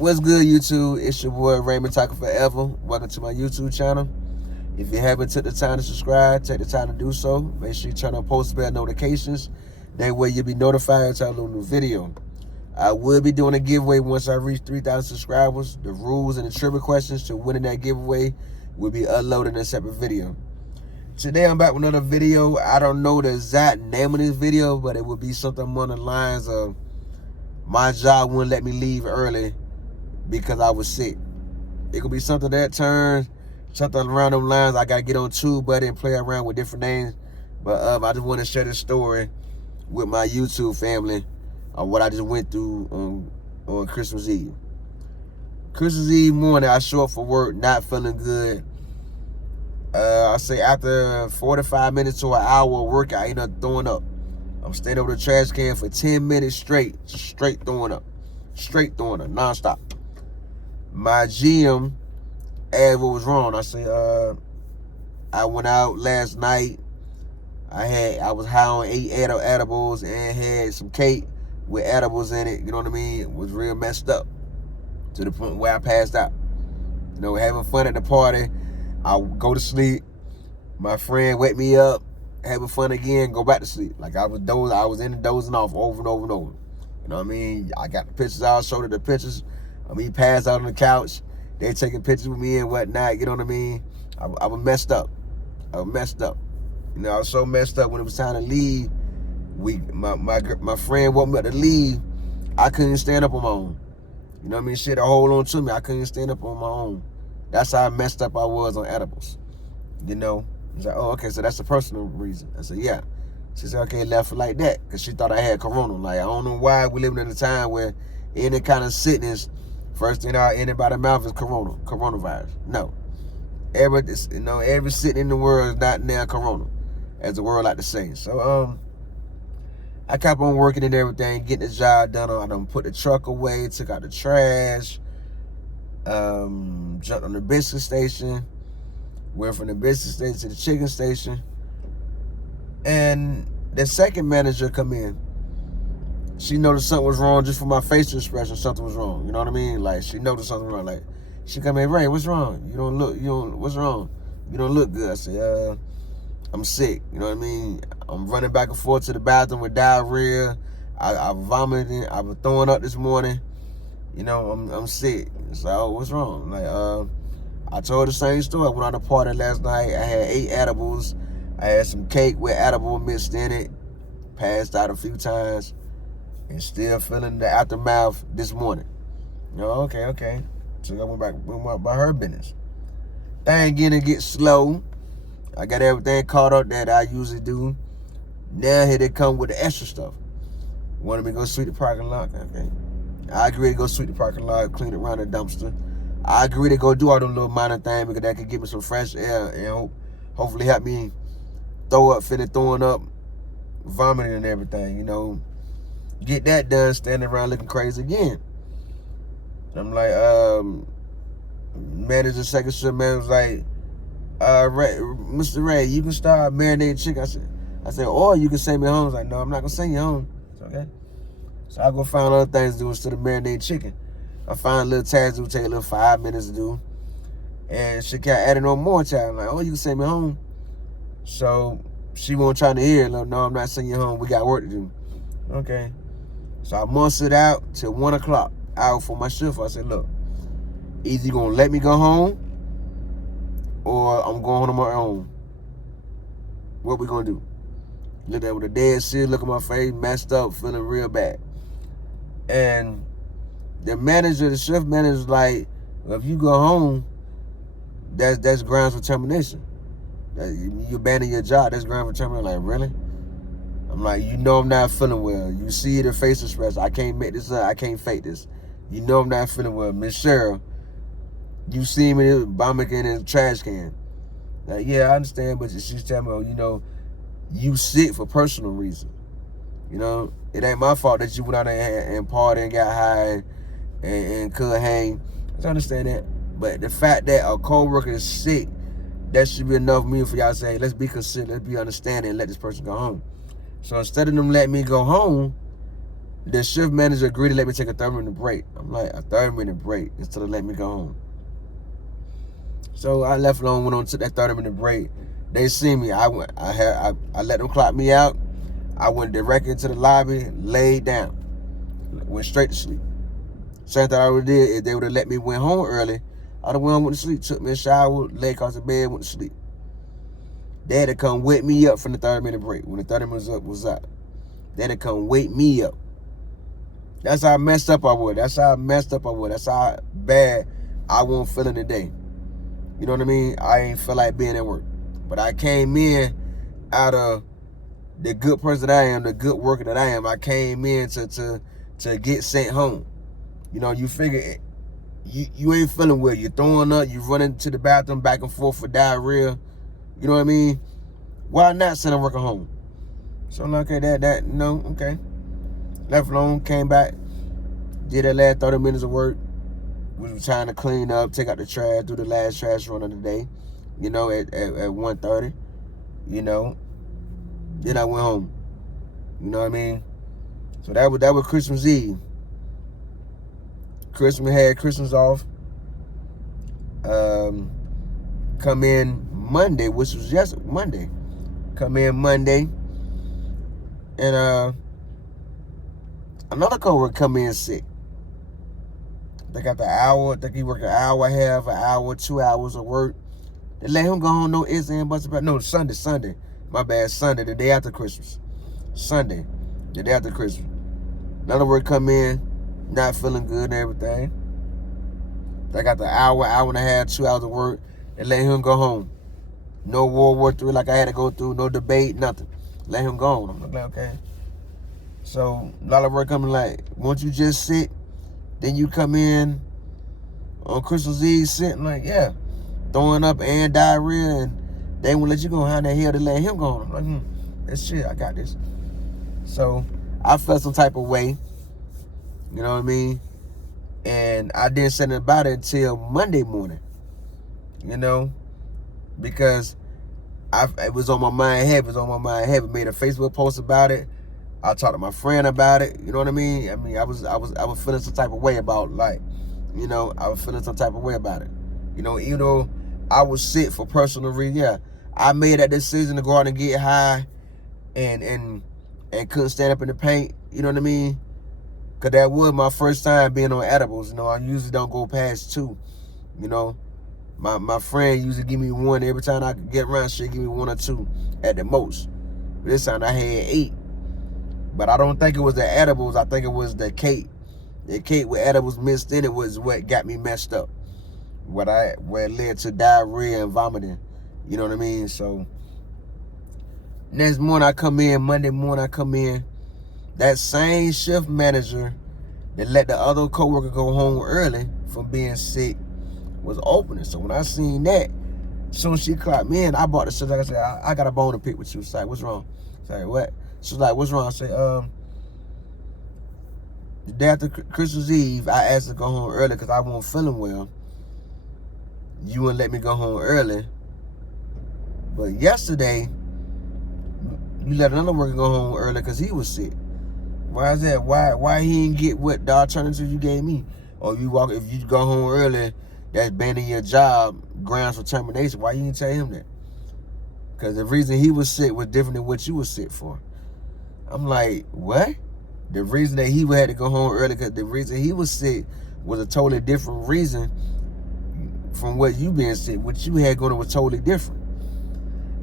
What's good, YouTube? It's your boy Raymond Tacularforever. Welcome to my YouTube channel. If you haven't took the time to subscribe, take the time to do so. Make sure you turn on post bell notifications. That way you'll be notified to upload a new video. I will be doing a giveaway once I reach 3,000 subscribers. The rules and the trivia questions to winning that giveaway will be uploaded in a separate video. Today I'm back with another video. I don't know the exact name of this video, but it will be something along the lines of my job wouldn't let me leave early because I was sick. It could be something that turns, something around those lines. I gotta get on TubeBuddy and play around with different names. But I just want to share this story with my YouTube family of what I just went through on Christmas Eve. Christmas Eve morning, I show up for work not feeling good. I say after 45 minutes to an hour of work, I end up throwing up. I'm standing over the trash can for 10 minutes straight throwing up, nonstop. My GM asked what was wrong. I said, I went out last night. I was high on 8 edibles and had some cake with edibles in it. You know what I mean? It was real messed up to the point where I passed out. You know, having fun at the party. I go to sleep. My friend wake me up, having fun again, go back to sleep. Like I was dozing off over and over and over. You know what I mean? I got the pictures out, showed her the pictures of me passed out on the couch. They taking pictures with me and whatnot. You know what I mean? I was messed up. You know, I was so messed up when it was time to leave. My friend woke me up to leave. I couldn't stand up on my own. You know what I mean? She had to hold on to me. I couldn't stand up on my own. That's how messed up I was on edibles. You know? She's like, oh, okay, so that's a personal reason. I said, yeah. She said, okay, left it like that, because she thought I had corona. Like, I don't know why we're living in a time where any kind of sickness, first thing out anybody's mouth is coronavirus. No. Every sickness in the world is not now corona, as the world like to say. So, I kept on working and everything, getting the job done. I done put the truck away, took out the trash, jumped on the biscuit station, went from the biscuit station to the chicken station, and the second manager come in. She noticed something was wrong just from my facial expression. Something was wrong. You know what I mean? Like, she noticed something wrong. Like, she come in, Ray, what's wrong? What's wrong? You don't look good. I said, I'm sick. You know what I mean? I'm running back and forth to the bathroom with diarrhea. I vomited. I was throwing up this morning. You know, I'm sick. So, oh, what's wrong? Like, I told the same story. I went on a party last night. I had 8 edibles. I had some cake with edible mixed in it. Passed out a few times. And still feeling the aftermath this morning. You know, okay. So I went by her business. Thing getting to get slow. I got everything caught up that I usually do. Now here they come with the extra stuff. Wanted me to go sweep the parking lot. Okay. I agree to go sweep the parking lot, clean around the dumpster. I agree to go do all them little minor things because that could give me some fresh air and hopefully help me finish throwing up, vomiting and everything, you know. Get that done, standing around looking crazy again. I'm like, manager, second shift man was like, Mr. Ray, you can start marinating chicken. I said, or you can send me home. I was like, no, I'm not gonna send you home. It's okay. So I go find other things to do instead of marinating chicken. I find little tasks that would take a little 5 minutes to do. And she kept adding on more time. I'm like, oh, you can send me home. So she won't try to hear it. Like, no, I'm not sending you home. We got work to do. Okay. So I mustered out till 1 o'clock, out for my shift. I said, look, either you gonna let me go home or I'm going home on my own. What we gonna do? Looked at with a dead serious look at my face, messed up, feeling real bad. And the shift manager was like, well, if you go home, that's grounds for termination. You abandon your job, that's grounds for termination. Like, really? I'm like, you know I'm not feeling well. You see the face expression. I can't make this up. I can't fake this. You know I'm not feeling well. Miss Cheryl, you see me vomiting in the trash can. Like, yeah, I understand, but she's telling me, oh, you know, you sick for personal reasons. You know, it ain't my fault that you went out there and party and got high and could hang. I understand that. But the fact that a co-worker is sick, that should be enough for me for y'all to say, let's be considerate, let's be understanding, and let this person go home. So instead of them letting me go home, The shift manager agreed to let me take a 30-minute break. I'm like, a 30-minute break instead of letting me go home. So I left alone, went on to that 30-minute break. They see me. I let them clock me out. I went directly into the lobby, laid down, went straight to sleep. Same thing I already did. If they would have let me went home early, I'd have went home, went to sleep, took me a shower, laid across the bed, went to sleep. They had to come wake me up from the 30-minute break. When the 30 minutes up was up, they had to come wake me up. That's how messed up I was. That's how bad I wasn't feeling today. You know what I mean? I ain't feel like being at work. But I came in out of the good person that I am, the good worker that I am. I came in to get sent home. You know, you figure you ain't feeling well. You're throwing up. You're running to the bathroom back and forth for diarrhea. You know what I mean? Why not send a worker home? So I'm like, okay, okay. Left alone, came back, did that last 30 minutes of work. We was trying to clean up, take out the trash, do the last trash run of the day, you know, at 1:30, you know. Then I went home. You know what I mean? So that was Christmas Eve. Had Christmas off. Come in Monday, which was just Monday. Come in Monday, and another coworker come in sick. They got the hour. I think he worked an hour and a half, an hour, 2 hours of work. They let him go home. No ifs and buts about. No, Sunday. My bad. Sunday, the day after Christmas. Sunday, the day after Christmas. Another work come in, not feeling good and everything. They got the hour and a half, 2 hours of work. They let him go home. No World War III like I had to go through. No debate, nothing. Let him go home. I'm like, okay. So a lot of work coming like, won't you just sit? Then you come in on Christmas Eve sitting like, yeah, throwing up and diarrhea, and they won't let you go. How the hell they let him go? I'm like, that's shit, I got this. So I felt some type of way, you know what I mean? And I didn't say anything about it until Monday morning, you know, because it was on my mind heavy. Made a Facebook post about it. I talked to my friend about it. You know what I mean? I was feeling some type of way about, like, you know, I was feeling some type of way about it. You know, even though I was sick for personal reasons, yeah, I made that decision to go out and get high and couldn't stand up in the paint. You know what I mean? Because that was my first time being on edibles. You know, I usually don't go past 2. You know, my friend usually give me 1 every time I get around. She'd give me 1 or 2 at the most. But this time I had 8. But I don't think it was the edibles. I think it was the cake. The cake with edibles mixed in it was what got me messed up. Where it led to diarrhea and vomiting. You know what I mean? So next morning I come in, Monday morning I come in. That same shift manager that let the other coworker go home early from being sick was opening. So when I seen that, as soon as she clocked me in, I bought the shit. Like I said, I got a bone to pick with you. She's like, what's wrong? I said, what? She's like, what's wrong? I said, the day after Christmas Eve, I asked her to go home early because I wasn't feeling well. You wouldn't let me go home early. But yesterday, you let another worker go home early because he was sick. Why is that? Why he didn't get what the alternative you gave me? Or if you go home early, that's banning your job, grounds for termination. Why you didn't tell him that? Because the reason he was sick was different than what you was sick for. I'm like, what? The reason that he had to go home early, because the reason he was sick was a totally different reason from what you being sick. What you had going on was totally different.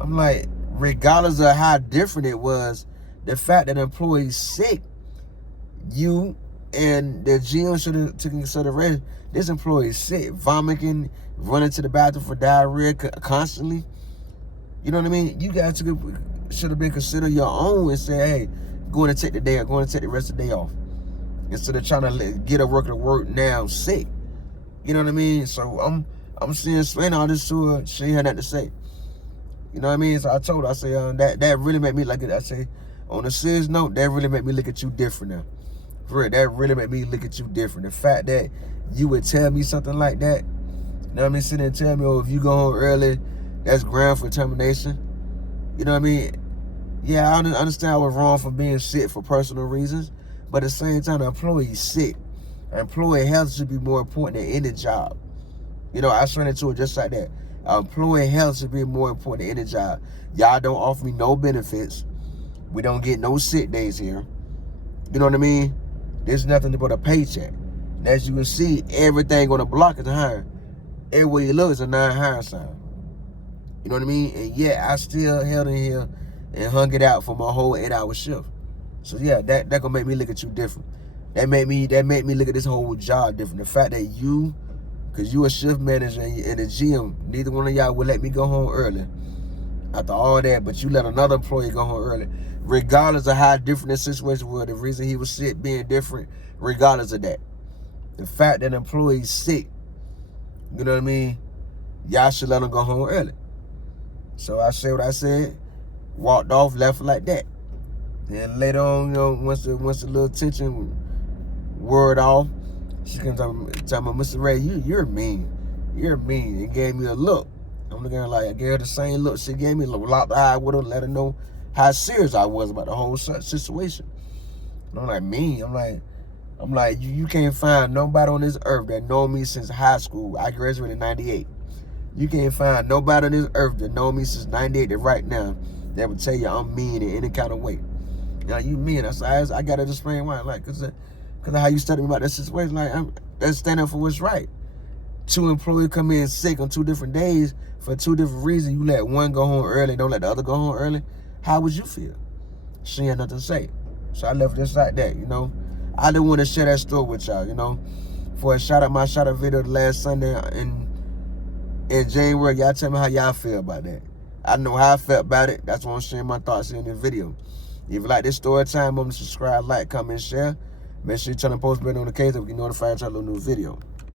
I'm like, regardless of how different it was, the fact that an employee's sick, you and the GM should have taken consideration. This employee is sick, vomiting, running to the bathroom for diarrhea constantly. You know what I mean? You guys should have been considered your own and say, hey, going to take the day or going to take the rest of the day off. Instead of trying to get a worker to work now sick. You know what I mean? So I'm explaining all this to her. She had nothing to say. You know what I mean? So I told her, I say, that really made me look at it. I say, on a serious note, that really made me look at you different now. For real, that really made me look at you different. The fact that you would tell me something like that, you know what I mean? Sit there and tell me, oh, if you go home early, that's ground for termination. You know what I mean? Yeah, I understand I was wrong for being sick for personal reasons, But at the same time, the employee's sick. Employee health should be more important than any job. You know, I turn into it just like that. Employee health should be more important than any job. Y'all don't offer me no benefits. We don't get no sick days here. You know what I mean? There's nothing but a paycheck. And as you can see, everything on the block is hiring. Everywhere you look is a non-hire sign. You know what I mean? And yeah, I still held in here and hung it out for my whole 8-hour shift. So yeah, that gonna make me look at you different. That made me look at this whole job different. The fact that you, because you a shift manager in the gym, neither one of y'all would let me go home early after all that, but you let another employee go home early. Regardless of how different the situation was, the reason he was sick being different, regardless of that. The fact that an employee's sick, you know what I mean, y'all should let him go home early. So I said what I said, walked off, left like that. And later on, you know, once the little tension word off, she comes tell me, Mr. Ray, you're mean. You're mean. And gave me a look. I'm looking at her like, I gave her the same look she gave me, locked the eye with her, let her know how serious I was about the whole situation. And I'm like, mean. I'm like, you can't find nobody on this earth that know me since high school. I graduated in 98. You can't find nobody on this earth that know me since 98 to right now that would tell you I'm mean in any kind of way. Now, you mean. I got to explain why. Like, because of how you studied me about that situation. Like, that's standing for what's right. 2 employees come in sick on 2 different days for 2 different reasons. You let one go home early, don't let the other go home early. How would you feel? She had nothing to say. So I left this like that, you know. I didn't want to share that story with y'all, you know. For my shout out video the last Sunday in January, y'all tell me how y'all feel about that. I know how I felt about it. That's why I'm sharing my thoughts in this video. If you like this story time, remember to subscribe, like, comment, share. Make sure you turn on post bell notifications so we can notify each other of a new video.